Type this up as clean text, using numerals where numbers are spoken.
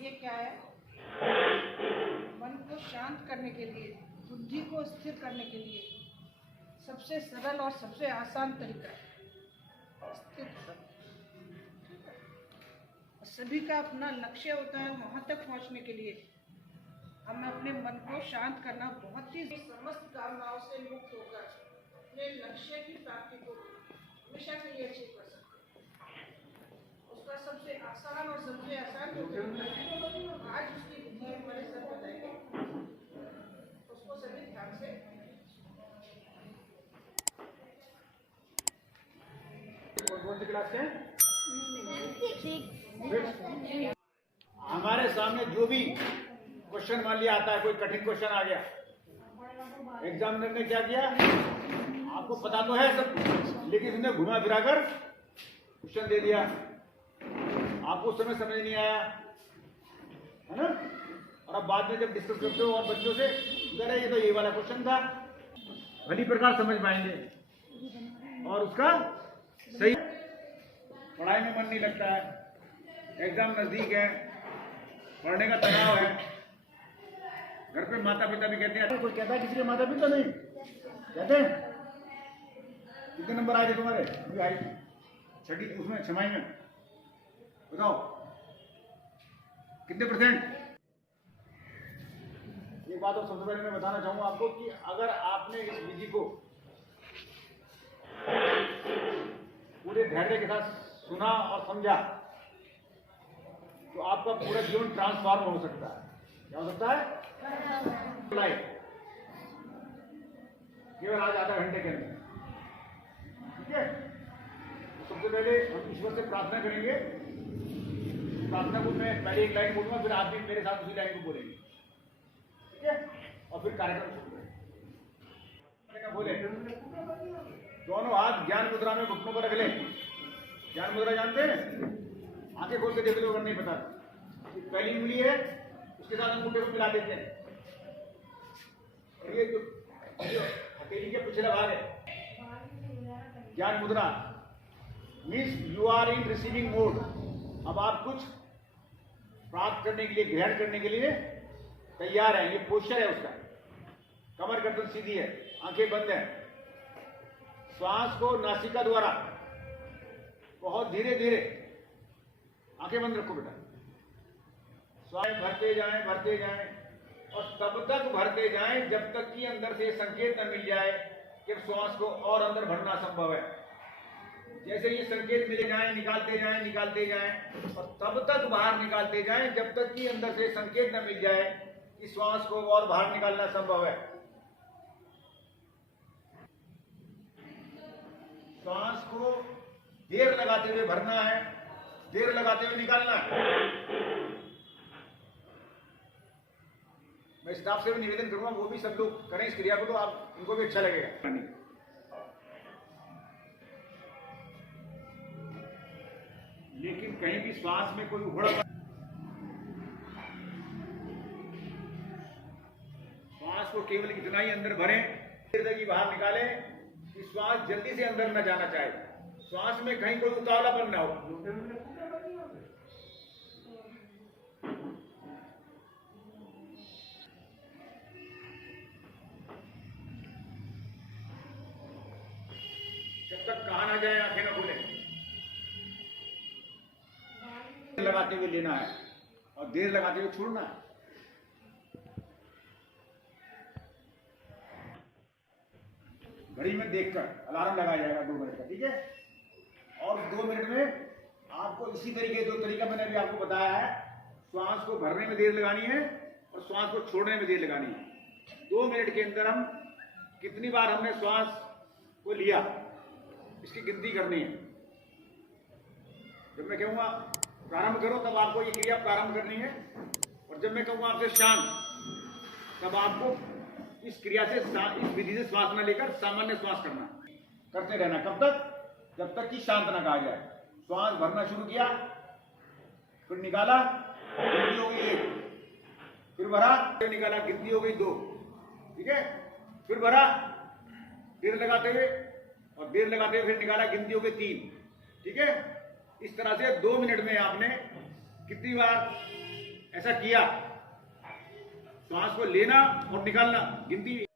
ये क्या है? मन को शांत करने के लिए, बुद्धि को स्थिर करने के लिए सबसे सरल और सबसे आसान तरीका है स्थिर करना। सभी का अपना लक्ष्य होता है, वहां तक पहुंचने के लिए हमें अपने मन को शांत करना, बहुत ही समस्त कामनाओं से मुक्त होकर अपने लक्ष्य की प्राप्ति को हमेशा के लिए अचीव कर सकते हैं। उसका सबसे आसान और सबसे आसान जो तरीका है, आज उसकी विधि हमारे सर बताएंगे, उसको सभी ध्यान से कौन सी क्लास के? हमारे सामने जो भी क्वेश्चन मान लिया आता है, कोई कठिन क्वेश्चन आ गया, एग्जामिनर ने क्या किया, आपको पता तो है सब, लेकिन उसने घुमा फिरा कर क्वेश्चन दे दिया, आपको उस समय समझ नहीं आया, है ना? और अब बाद में जब डिस्कस करते हो और बच्चों से, अरे ये तो ये वाला क्वेश्चन था, भली प्रकार समझ पाएंगे और उसका सही। पढ़ाई में मन नहीं लगता है, एग्जाम नजदीक है, पढ़ने का तनाव है, घर पे माता पिता भी कहते हैं, कोई कहता है किसी के माता पिता नहीं कहते हैं, कितने नंबर आए थे तुम्हारे? अभी आई छठी उसमें छमाई में, बताओ कितने %? एक बात और सबसे पहले मैं बताना चाहूंगा आपको कि अगर आपने इस विधि को पूरे धैर्य के साथ सुना और समझा तो आपका पूरा जीवन ट्रांसफॉर्म हो सकता है। क्या हो सकता है? लाइफ केवल आज आधा घंटे के अंदर, ठीक है? तो सबसे पहले हम ईश्वर से प्रार्थना करेंगे। प्रार्थना को मैं पहले एक लाइन बोलूंगा, फिर आप भी मेरे साथ उसी लाइन को बोलेंगे, ठीक है? और फिर कार्यक्रम शुरू करेंगे। बोले दोनों हाथ ज्ञान मुद्रा में घुटनों पर रख लें। ज्ञान मुद्रा जानते हैं? आंखें खोल के देख लो अगर नहीं पता। पहली उंगली है, उसके साथ अंगूठे को मिला देते हैं, और ये जो हथेली के पिछला भाग है Gyan Mudra, means you are in receiving mode. अब आप कुछ प्राप्त करने के लिए, ग्रहण करने के लिए तैयार हैं। ये पोस्चर है उसका, कमर गर्दन सीधी है, आंखें बंद है, श्वास को नासिका द्वारा बहुत धीरे धीरे, आंखें बंद रखो बेटा, श्वास भरते जाएं और तब तक भरते जाएं जब तक कि अंदर से संकेत न मिल जाए कि श्वास को और अंदर भरना संभव है। जैसे ये संकेत मिले जाएं, निकालते जाएं और तब तक बाहर निकालते जाएं जब तक कि अंदर से संकेत न मिल जाए कि श्वास को और बाहर निकालना संभव है। श्वास को देर लगाते हुए भरना है, देर लगाते हुए निकालना है। मैं स्टाफ से भी निवेदन करूंगा, वो भी सब लोग करें इस क्रिया को, तो आप उनको भी अच्छा लगेगा। लेकिन कहीं भी श्वास में कोई उबड़, श्वास को केवल इतना ही अंदर भरें, देर तक ही बाहर निकालें कि श्वास जल्दी से अंदर न जाना चाहे, श्वास में कहीं कोई उतावलापन ना हो। जब तक कहा ना जाए आंखें ना खोलें, लगाते हुए लेना है और देर लगाते हुए छोड़ना है। घड़ी में देखकर अलार्म लगाया जाएगा 2 मिनट का, ठीक है? और 2 मिनट में आपको इसी तरीके, जो तरीका मैंने अभी आपको बताया है, श्वास को भरने में देर लगानी है और श्वास को छोड़ने में देर लगानी है। 2 मिनट के अंदर हम कितनी बार हमने श्वास को लिया, इसकी गिनती करनी है। जब मैं कहूँगा प्रारंभ करो, तब आपको ये क्रिया प्रारंभ करनी है, और जब मैं कहूँगा आपसे शांत, तब आपको इस क्रिया से, इस विधि से श्वास न लेकर सामान्य श्वास करना, करते रहना। कब तक? जब तक कि शांत न कहा जाए। श्वास भरना शुरू किया, फिर निकाला, गिनती हो गई 1, फिर भरा, फिर निकाला, गिनती हो गई 2, ठीक है? फिर भरा देर लगाते हुए, और देर लगाते हुए फिर निकाला, गिनती हो गई 3, ठीक है? इस तरह से 2 मिनट में आपने कितनी बार ऐसा किया, श्वास को लेना और निकालना, गिनती